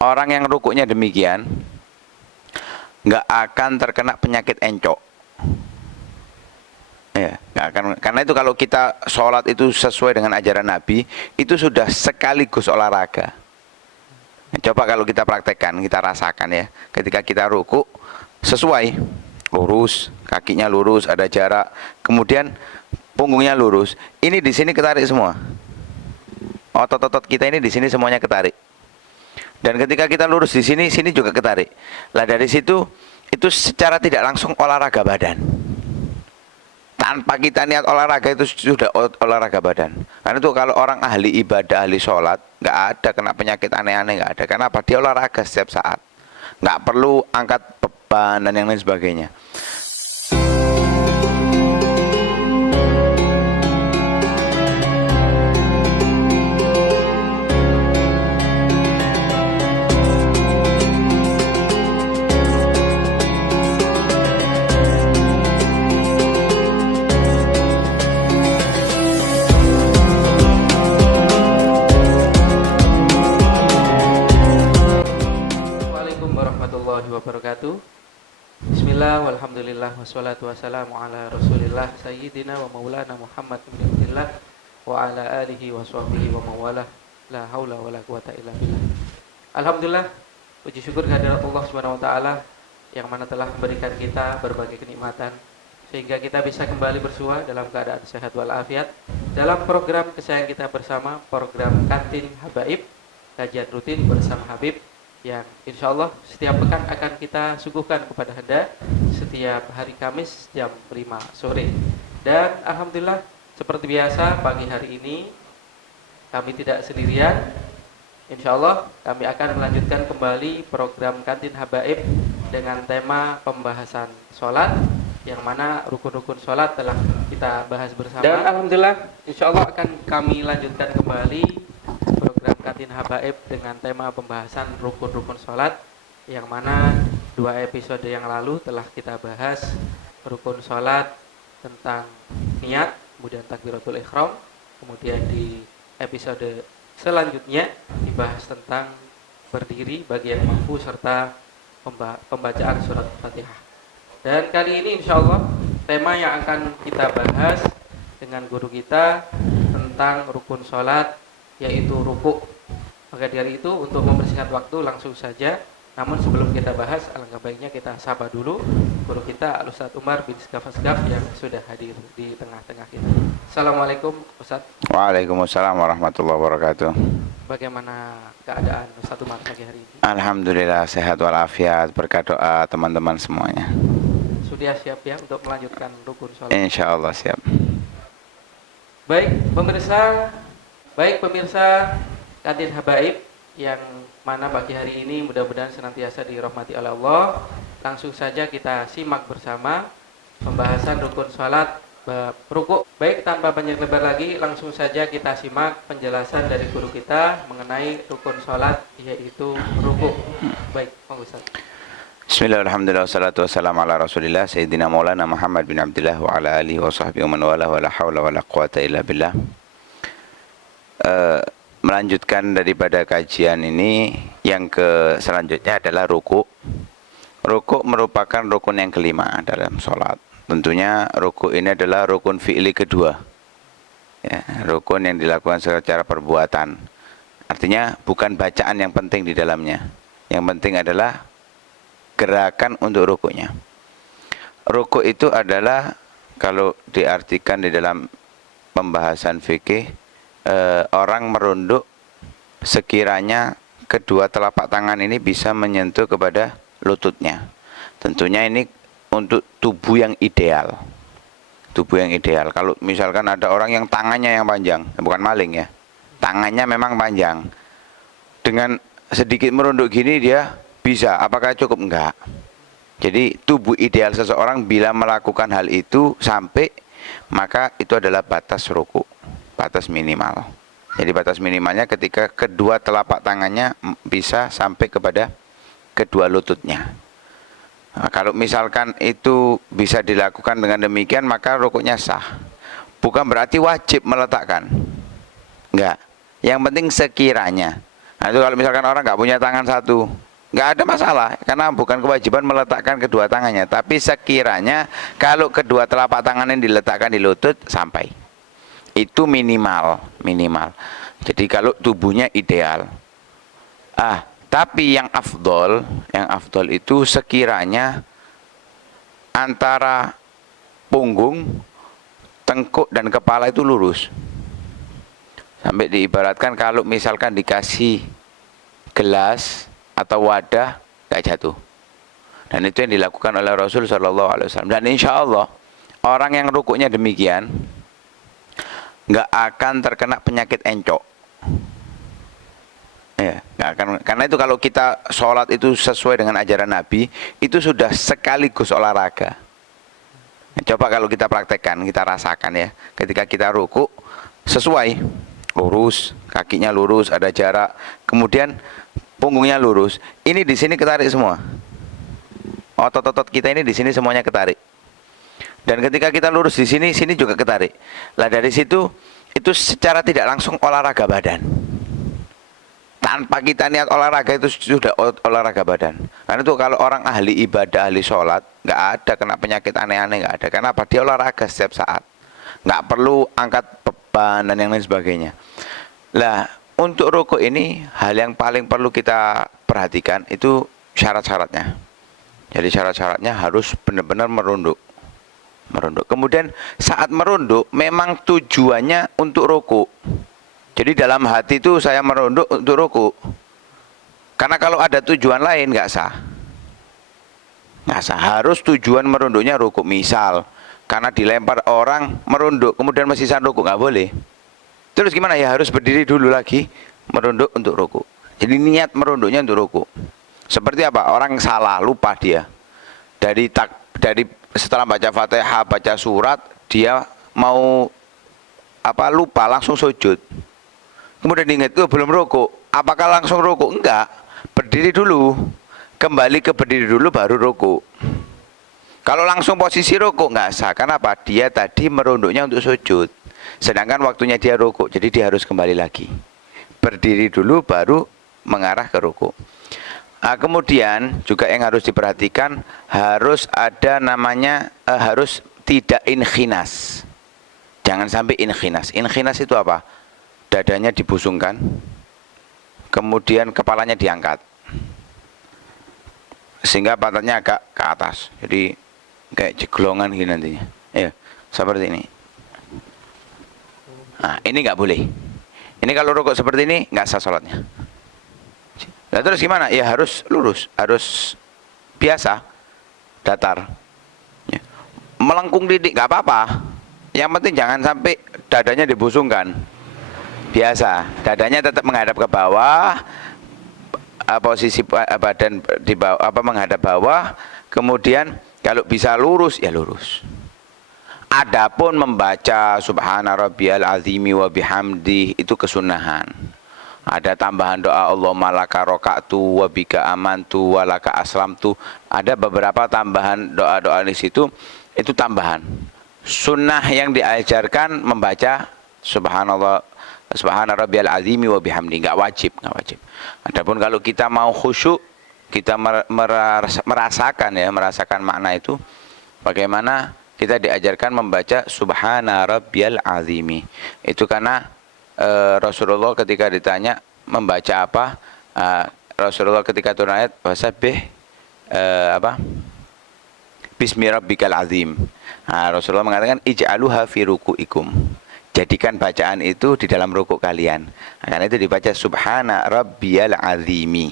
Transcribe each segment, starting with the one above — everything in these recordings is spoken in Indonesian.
orang yang rukuknya demikian nggak akan terkena penyakit encok. Ya, nggak akan, karena itu kalau kita sholat itu sesuai dengan ajaran Nabi, itu sudah sekaligus olahraga. Coba kalau kita praktekkan, kita rasakan ya. Ketika kita rukuk sesuai, lurus, kakinya lurus, ada jarak, kemudian punggungnya lurus. Ini di sini ketarik semua. Otot-otot kita ini di sini semuanya ketarik. Dan ketika kita lurus di sini, sini juga ketarik. Lah dari situ itu secara tidak langsung olahraga badan. Tanpa kita niat olahraga itu sudah olahraga badan. Karena itu kalau orang ahli ibadah, ahli sholat, nggak ada kena penyakit aneh-aneh, nggak ada. Kenapa? Dia olahraga setiap saat. Nggak perlu angkat beban dan yang lain sebagainya. Wabarakatuh. Bismillah, walhamdulillah, wassalatu wassalamu ala rasulillah sayyidina wa maulana Muhammad bin Abdillah wa ala alihi wa sahbihi wa mawalah, la haula wa la quwata illa billah. Alhamdulillah, puji syukur kehadirat Allah Subhanahu wa taala yang mana telah memberikan kita berbagai kenikmatan sehingga kita bisa kembali bersua dalam keadaan sehat walafiat dalam program kesayangan kita bersama, program Kantin Habaib, kajian rutin bersama Habib yang insya Allah setiap pekan akan kita suguhkan kepada Anda setiap hari Kamis jam 5 sore. Dan Alhamdulillah seperti biasa pagi hari ini kami tidak sendirian. Insya Allah kami akan melanjutkan kembali program Kantin Habaib dengan tema pembahasan sholat, yang mana rukun-rukun sholat telah kita bahas bersama. Dan Alhamdulillah insya Allah akan kami lanjutkan kembali program Kantin Habaib dengan tema pembahasan rukun-rukun sholat, yang mana 2 episode yang lalu telah kita bahas rukun sholat tentang niat, kemudian takbiratul ihram, kemudian di episode selanjutnya dibahas tentang berdiri bagi yang mampu serta pembacaan surat Fatihah. Dan kali ini insya Allah tema yang akan kita bahas dengan guru kita tentang rukun sholat, yaitu rukuk. Maka dari itu untuk mempersingkat waktu langsung saja. Namun sebelum kita bahas, alangkah baiknya kita sapa dulu guru kita Al-Ustaz Umar bin Asgaf yang sudah hadir di tengah-tengah kita. Assalamualaikum Ustaz. Waalaikumsalam warahmatullahi wabarakatuh. Bagaimana keadaan Ustaz Umar pagi hari ini? Alhamdulillah sehat walafiat, berkat doa teman-teman semuanya. Sudah siap ya untuk melanjutkan rukun sholat? Insya Allah siap. Baik pemirsa Kantin Habaib yang mana pagi hari ini mudah-mudahan senantiasa dirahmati oleh Allah. Langsung saja kita simak bersama pembahasan rukun sholat bab rukuk. Baik, tanpa banyak lebar lagi, langsung saja kita simak penjelasan dari guru kita mengenai rukun sholat, yaitu rukuk. Baik, Pak Ustaz. Bismillahirrahmanirrahim. Wassalatu wassalamu ala rasulillah Sayyidina maulana Muhammad bin Abdillah wa ala alihi wa sahbihi wa man wala wa la hawla wa la quwata illa billah. Melanjutkan daripada kajian ini, yang ke selanjutnya adalah rukuk. Rukuk merupakan rukun yang kelima dalam sholat. Tentunya rukuk ini adalah rukun fi'li kedua ya, rukun yang dilakukan secara perbuatan. Artinya bukan bacaan yang penting di dalamnya, yang penting adalah gerakan untuk rukuknya. Rukuk itu adalah, kalau diartikan di dalam pembahasan fikih, orang merunduk sekiranya kedua telapak tangan ini bisa menyentuh kepada lututnya. Tentunya ini untuk tubuh yang ideal. Tubuh yang ideal. Kalau misalkan ada orang yang tangannya yang panjang, bukan maling ya, tangannya memang panjang, dengan sedikit merunduk gini dia bisa, apakah cukup? Enggak. Jadi tubuh ideal seseorang bila melakukan hal itu sampai, maka itu adalah batas rukuk, batas minimal. Jadi batas minimalnya ketika kedua telapak tangannya bisa sampai kepada kedua lututnya. Nah, kalau misalkan itu bisa dilakukan dengan demikian, maka rukuknya sah. Bukan berarti wajib meletakkan, enggak. Yang penting sekiranya Nah, itu kalau misalkan orang nggak punya tangan satu, nggak ada masalah, karena bukan kewajiban meletakkan kedua tangannya. Tapi sekiranya kalau kedua telapak tangannya diletakkan di lutut sampai, itu minimal. Jadi kalau tubuhnya ideal. Tapi yang afdol itu sekiranya antara punggung, tengkuk dan kepala itu lurus. Sampai diibaratkan kalau misalkan dikasih gelas atau wadah nggak jatuh. Dan itu yang dilakukan oleh Rasul Shallallahu Alaihi Wasallam. Dan insya Allah orang yang rukuknya demikian nggak akan terkena penyakit encok. Ya, nggak akan. Karena itu kalau kita sholat itu sesuai dengan ajaran Nabi, itu sudah sekaligus olahraga. Coba kalau kita praktekkan, kita rasakan ya. Ketika kita rukuk sesuai, lurus, kakinya lurus, ada jarak, kemudian punggungnya lurus. Ini di sini ketarik semua. Otot-otot kita ini di sini semuanya ketarik. Dan ketika kita lurus di sini, sini juga ketarik. Lah dari situ itu secara tidak langsung olahraga badan. Tanpa kita niat olahraga itu sudah olahraga badan. Karena itu kalau orang ahli ibadah, ahli sholat, nggak ada kena penyakit aneh-aneh, nggak ada. Kenapa? Dia olahraga setiap saat. Nggak perlu angkat beban dan yang lain sebagainya. Lah untuk rukuk ini hal yang paling perlu kita perhatikan itu syarat-syaratnya. Jadi syarat-syaratnya harus benar-benar merunduk. Kemudian saat merunduk memang tujuannya untuk rukuk. Jadi dalam hati itu saya merunduk untuk rukuk. Karena kalau ada tujuan lain nggak sah. Nggak sah. Harus tujuan merunduknya rukuk. Misal karena dilempar orang merunduk kemudian masih sisa rukuk, nggak boleh. Terus gimana ya? Harus berdiri dulu lagi merunduk untuk rukuk. Jadi niat merunduknya untuk rukuk. Seperti apa? Orang salah, lupa dia. Dari setelah baca Fatihah, baca surat, dia mau lupa langsung sujud. Kemudian diingat, belum rukuk. Apakah langsung rukuk? Enggak. Berdiri dulu. Kembali ke berdiri dulu baru rukuk. Kalau langsung posisi rukuk enggak sah. Kenapa? Dia tadi merunduknya untuk sujud. Sedangkan waktunya dia rukuk. Jadi dia harus kembali lagi. Berdiri dulu baru mengarah ke rukuk. Kemudian juga yang harus diperhatikan, harus ada namanya harus tidak inkhinas. Jangan sampai inkhinas. Inkhinas itu apa? Dadanya dibusungkan, kemudian kepalanya diangkat, sehingga pantatnya agak ke atas. Jadi kayak jeglongan gini nantinya. Ya, seperti ini. Nah, ini nggak boleh. Ini kalau rukuk seperti ini nggak sah sholatnya. Nah, terus gimana? Ya harus lurus, harus biasa, datar. Ya. Melengkung didik nggak apa-apa. Yang penting jangan sampai dadanya dibusungkan. Biasa, dadanya tetap menghadap ke bawah, posisi badan di bawah, menghadap bawah. Kemudian kalau bisa lurus, ya lurus. Adapun membaca Subhana Rabbiyal Azimi wa bihamdi itu kesunahan. Ada tambahan doa Allahumma laka roka'tu wa bika amantu wa laka aslamtu. Ada beberapa tambahan doa-doa di situ, itu tambahan. Sunnah yang diajarkan membaca Subhanallah, Subhana Rabbiyal Azimi wa bihamdi, enggak wajib. Adapun kalau kita mau khusyuk, kita merasakan makna itu, bagaimana kita diajarkan membaca Subhana Rabbiyal Azimi. Itu karena Rasulullah ketika ditanya membaca apa, Rasulullah ketika turun ayat wasabbih Bismi Rabbikal Azim. Rasulullah mengatakan ij'aluha fi ruku'ikum. Jadikan bacaan itu di dalam rukuk kalian. Karena itu dibaca Subhana Rabbiyal Azimi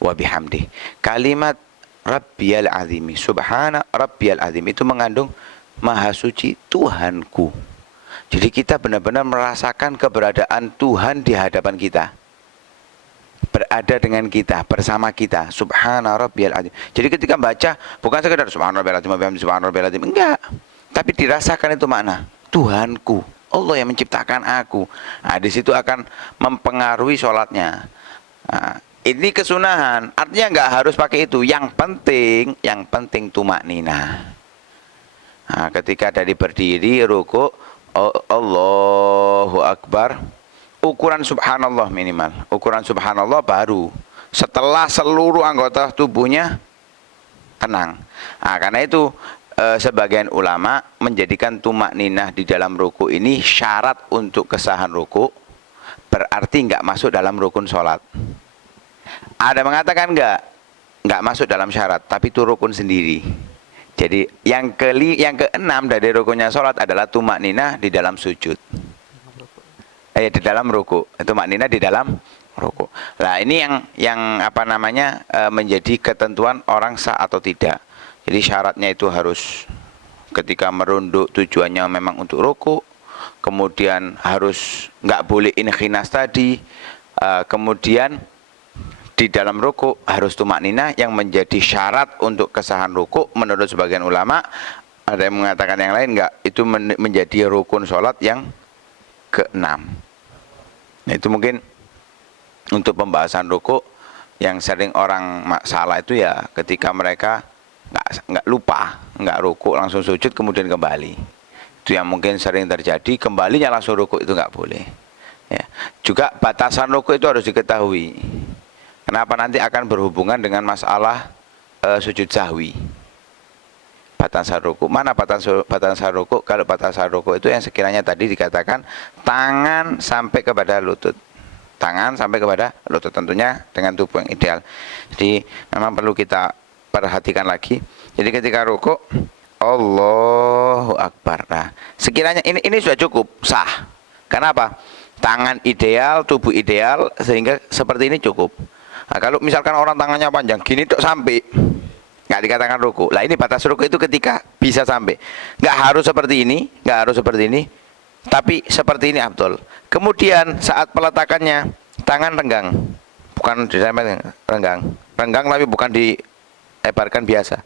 wa bihamdi. Kalimat Rabbiyal Azimi, Subhana Rabbiyal Azim itu mengandung Maha Suci Tuhanku. Jadi kita benar-benar merasakan keberadaan Tuhan di hadapan kita. Berada dengan kita, bersama kita. Subhana Rabbiyal Azim. Jadi ketika baca bukan sekedar Subhana Rabbiyal Azim wa bihamdi, Subhana Rabbiyal Azim. Enggak. Tapi dirasakan itu makna Tuhanku, Allah yang menciptakan aku. Di situ akan mempengaruhi sholatnya. Ini kesunahan. Artinya nggak harus pakai itu. Yang penting tumak nina. Ketika dari berdiri rukuk, Allahu Akbar, ukuran subhanallah minimal. Ukuran subhanallah baru setelah seluruh anggota tubuhnya tenang. Nah, karena itu sebagian ulama menjadikan tumak ninah di dalam ruku ini syarat untuk kesahan ruku, berarti nggak masuk dalam rukun sholat. Ada mengatakan nggak masuk dalam syarat, tapi itu rukun sendiri. Jadi yang keenam dari rukunnya sholat adalah tumak ninah di dalam sujud. Di dalam ruku. Tumak ninah di dalam ruku. Nah ini yang apa namanya menjadi ketentuan orang sah atau tidak. Jadi syaratnya itu harus ketika merunduk tujuannya memang untuk ruku, kemudian harus nggak boleh inkhinas tadi, kemudian di dalam ruku harus tumak ninah yang menjadi syarat untuk kesahan ruku menurut sebagian ulama. Ada yang mengatakan yang lain enggak, itu menjadi rukun sholat yang keenam. Nah, itu mungkin untuk pembahasan ruku yang sering orang salah itu ya ketika mereka nggak lupa, nggak ruku langsung sujud kemudian kembali. Itu yang mungkin sering terjadi, kembalinya langsung ruku itu nggak boleh. Ya. Juga batasan ruku itu harus diketahui. Kenapa nanti akan berhubungan dengan masalah sujud sahwi. Batasan ruku. Mana batasan ruku? Kalau batasan ruku itu yang sekiranya tadi dikatakan tangan sampai kepada lutut. Tangan sampai kepada lutut, tentunya dengan tubuh yang ideal. Jadi memang perlu kita perhatikan lagi. Jadi ketika ruku, Allahu Akbar. Nah, sekiranya ini sudah cukup sah. Kenapa? Tangan ideal, tubuh ideal, sehingga seperti ini cukup. Nah, kalau misalkan orang tangannya panjang gini tok sampai nggak dikatakan ruku. Lah ini batas ruku itu ketika bisa sampai. Nggak harus seperti ini, nggak harus seperti ini, tapi seperti ini Abdul. Kemudian saat peletakannya tangan renggang, bukan diremeh, renggang tapi bukan dilebarkan biasa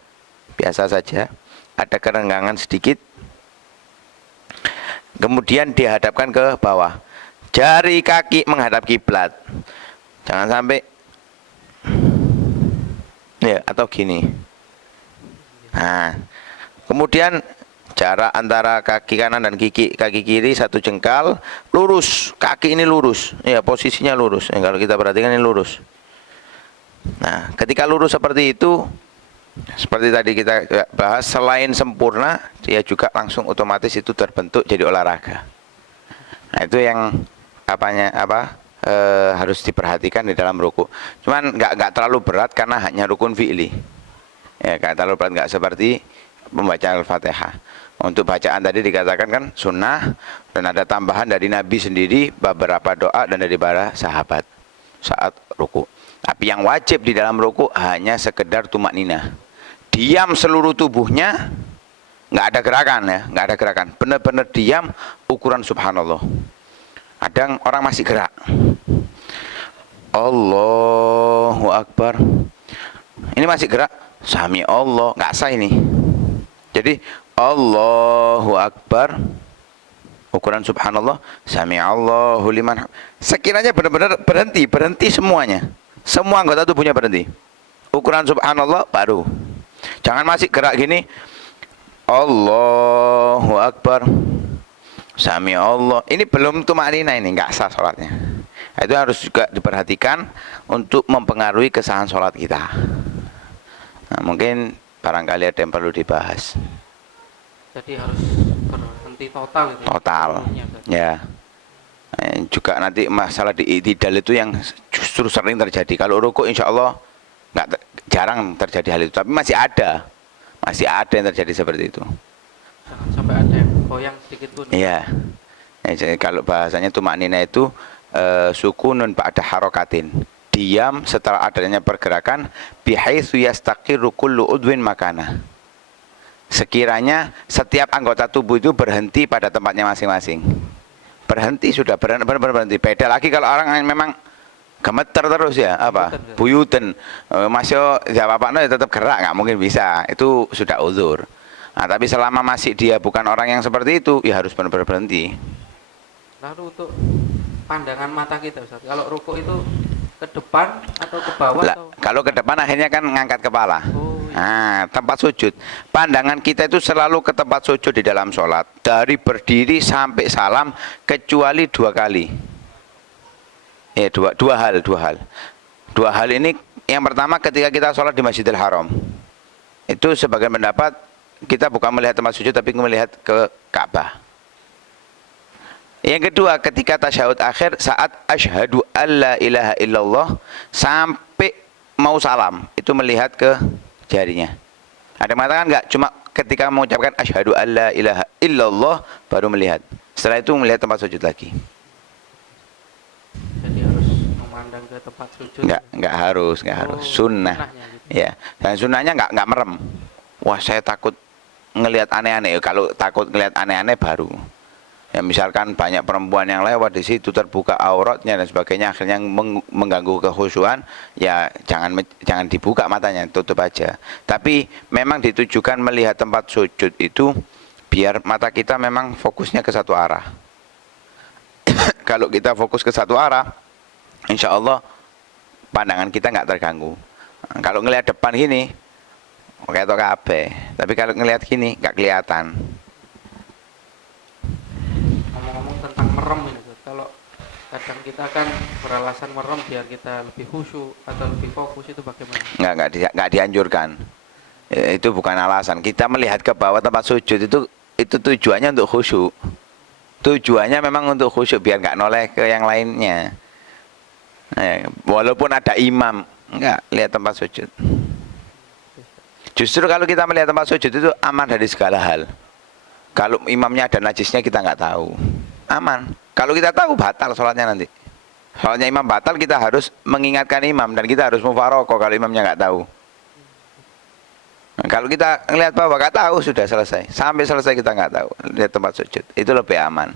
saja. Ada kerenggangan sedikit. Kemudian dihadapkan ke bawah. Jari kaki menghadap kiblat. Jangan sampai ya atau gini. Nah, kemudian jarak antara kaki kanan dan kaki kiri 1 jengkal, lurus. Kaki ini lurus. Ya, posisinya lurus. Kalau kita perhatikan ini lurus. Nah, ketika lurus seperti itu, seperti tadi kita bahas, selain sempurna, dia juga langsung otomatis itu terbentuk jadi olahraga. Nah, itu yang harus diperhatikan di dalam ruku. Cuman nggak terlalu berat karena hanya rukun fi'li. Ya, nggak terlalu berat, nggak seperti membaca Al-Fatihah. Untuk bacaan tadi dikatakan kan sunnah, dan ada tambahan dari Nabi sendiri beberapa doa dan dari para sahabat saat ruku. Tapi yang wajib di dalam ruku hanya sekedar tumak ninah. Diam seluruh tubuhnya, nggak ada gerakan ya, nggak ada gerakan. Benar-benar diam, ukuran subhanallah. Kadang orang masih gerak. Allahu Akbar. Ini masih gerak. Sami Allah, nggak sah ini. Jadi Allahu Akbar, ukuran subhanallah, sami Allahu liman. Sekiranya benar-benar berhenti semuanya. Semua anggota tubuhnya berhenti. Ukuran subhanallah baru. Jangan masih gerak gini. Allahu Akbar, sami Allah. Ini belum tumak ninah, ini nggak sah sholatnya. Nah, itu harus juga diperhatikan untuk mempengaruhi kesahan sholat kita. Nah, mungkin barangkali ada yang perlu dibahas. Jadi harus berhenti total gitu. Total. Ya. Juga nanti masalah di i'tidal itu yang justru sering terjadi. Kalau ruku insya Allah jarang terjadi hal itu, tapi masih ada yang terjadi seperti itu. Jangan sampai ada yang goyang sedikit pun. Iya. Jadi kalau bahasanya tumak ninah itu sukunun ba'da harokatin, diam setelah adanya pergerakan, bihaitsu yastaqiru kullu udwin makana. Sekiranya setiap anggota tubuh itu berhenti pada tempatnya masing-masing. Berhenti sudah, berhenti. Beda lagi kalau orang yang memang gemeter terus ya, buyuten. Masih apa-apa ya tetap gerak, nggak mungkin bisa. Itu sudah uzur. Nah, tapi selama masih dia bukan orang yang seperti itu, ya harus benar-benar berhenti. Lalu untuk pandangan mata kita Ustaz, kalau ruku itu ke depan atau ke bawah? Kalau ke depan akhirnya kan ngangkat kepala. Nah, tempat sujud. Pandangan kita itu selalu ke tempat sujud di dalam sholat. Dari berdiri sampai salam, kecuali 2 kali. Ya, dua hal, dua hal. Dua hal ini, yang pertama ketika kita sholat di Masjidil Haram. Itu sebagian pendapat kita bukan melihat tempat sujud tapi melihat ke Ka'bah. Yang kedua, ketika tasyahud akhir saat asyhadu alla ilaha illallah sampai mau salam, itu melihat ke jarinya. Ada yang mengatakan enggak, cuma ketika mengucapkan asyhadu alla ilaha illallah baru melihat. Setelah itu melihat tempat sujud lagi. Jadi harus memandang ke tempat sujud. Enggak harus, enggak harus. Sunnah. Gitu. Ya, dan sunnahnya enggak merem. Wah, saya takut ngelihat aneh-aneh. Kalau takut ngelihat aneh-aneh baru. Ya, misalkan banyak perempuan yang lewat di situ terbuka auratnya dan sebagainya, akhirnya mengganggu kekhusyuan, ya jangan dibuka matanya, tutup aja. Tapi memang ditujukan melihat tempat sujud itu biar mata kita memang fokusnya ke satu arah. Kalau kita fokus ke satu arah, insya Allah pandangan kita nggak terganggu. Kalau ngelihat depan gini, kayak kabeh. Tapi kalau ngelihat gini nggak kelihatan. Ngomong-ngomong tentang merem ini, kalau kadang kita kan beralasan merem biar kita lebih khusyuk atau lebih fokus, itu bagaimana? Nggak dianjurkan. Itu bukan alasan. Kita melihat ke bawah tempat sujud itu tujuannya untuk khusyuk. Tujuannya memang untuk khusyuk biar nggak noleh ke yang lainnya. Walaupun ada imam, nggak lihat tempat sujud. Justru kalau kita melihat tempat sujud itu aman dari segala hal. Kalau imamnya ada najisnya kita nggak tahu, aman. Kalau kita tahu batal sholatnya nanti. Sholatnya imam batal, kita harus mengingatkan imam dan kita harus mufaroqah kalau imamnya nggak tahu. Nah, kalau kita ngelihat bawah nggak tahu, sudah selesai. Sampai selesai kita nggak tahu, lihat tempat sujud. Itu lebih aman.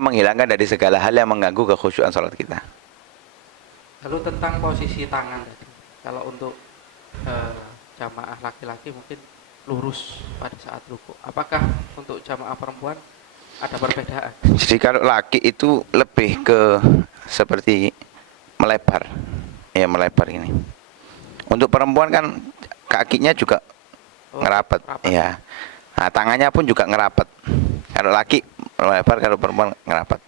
Menghilangkan dari segala hal yang mengganggu kekhusyuan sholat kita. Lalu tentang posisi tangan tadi, kalau untuk jamaah laki-laki mungkin lurus pada saat ruku. Apakah untuk jamaah perempuan ada perbedaan? Jadi kalau laki itu lebih ke seperti melebar, ya melebar ini. Untuk perempuan kan kakinya juga ngerapat, ya. Nah, tangannya pun juga ngerapat. Kalau laki melebar, kalau perempuan ngerapat.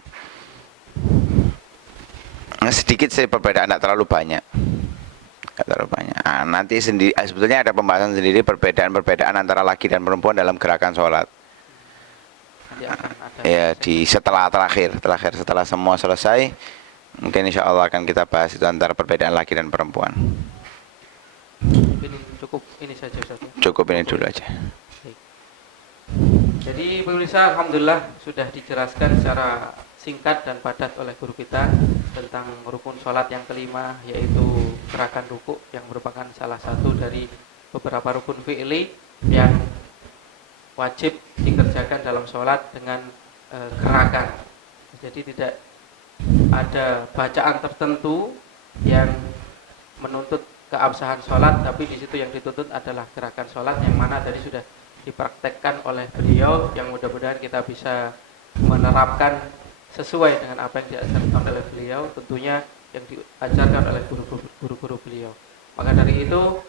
Nah, sedikit sih perbedaan, tidak terlalu banyak. Nah, nanti sebetulnya ada pembahasan sendiri perbedaan antara laki dan perempuan dalam gerakan sholat. Ya, setelah setelah semua selesai, mungkin insya Allah akan kita bahas itu antara perbedaan laki dan perempuan. Cukup ini saja, Ustaz. Cukup ini dulu aja. Baik. Jadi pemirsa, alhamdulillah sudah dijelaskan secara singkat dan padat oleh guru kita tentang rukun sholat yang kelima, yaitu gerakan ruku, yang merupakan salah satu dari beberapa rukun fi'li yang wajib dikerjakan dalam sholat dengan gerakan. Jadi tidak ada bacaan tertentu yang menuntut keabsahan sholat, tapi di situ yang dituntut adalah gerakan sholat, yang mana tadi sudah dipraktekkan oleh beliau, yang mudah-mudahan kita bisa menerapkan sesuai dengan apa yang diajarkan oleh beliau, tentunya yang diajarkan oleh guru-guru beliau. Maka dari itu,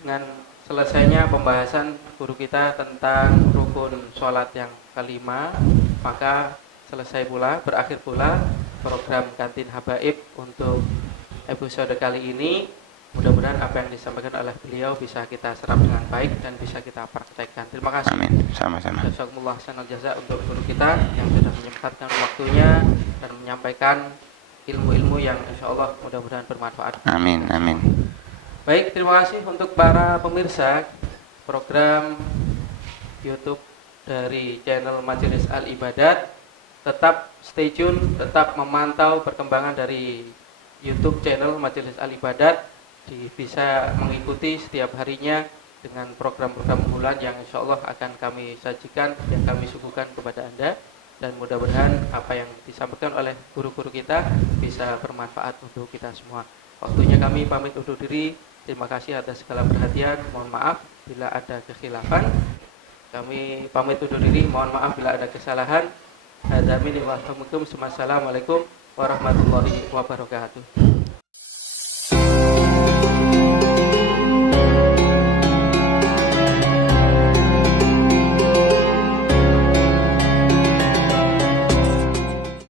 dengan selesainya pembahasan guru kita tentang rukun sholat yang kelima, maka berakhir pula program Kantin Habaib untuk episode kali ini. Mudah-mudahan apa yang disampaikan oleh beliau bisa kita serap dengan baik dan bisa kita praktekkan. Terima kasih. Amin. Sama-sama. Jazakumullah khairal jazaa untuk guru kita yang sudah menyempatkan waktunya dan menyampaikan ilmu-ilmu yang insya Allah mudah-mudahan bermanfaat. Amin. Amin. Baik, terima kasih untuk para pemirsa program YouTube dari channel Majelis Al Ibadat. Tetap stay tune, tetap memantau perkembangan dari YouTube channel Majelis Al Ibadat. Bisa mengikuti setiap harinya dengan program-program unggulan yang insya Allah akan kami sajikan dan kami suguhkan kepada Anda, dan mudah-mudahan apa yang disampaikan oleh guru-guru kita bisa bermanfaat untuk kita semua. Waktunya kami pamit undur diri. Terima kasih atas segala perhatian. Mohon maaf bila ada kekhilafan. Kami pamit undur diri. Mohon maaf bila ada kesalahan. Assalamualaikum warahmatullahi wabarakatuh.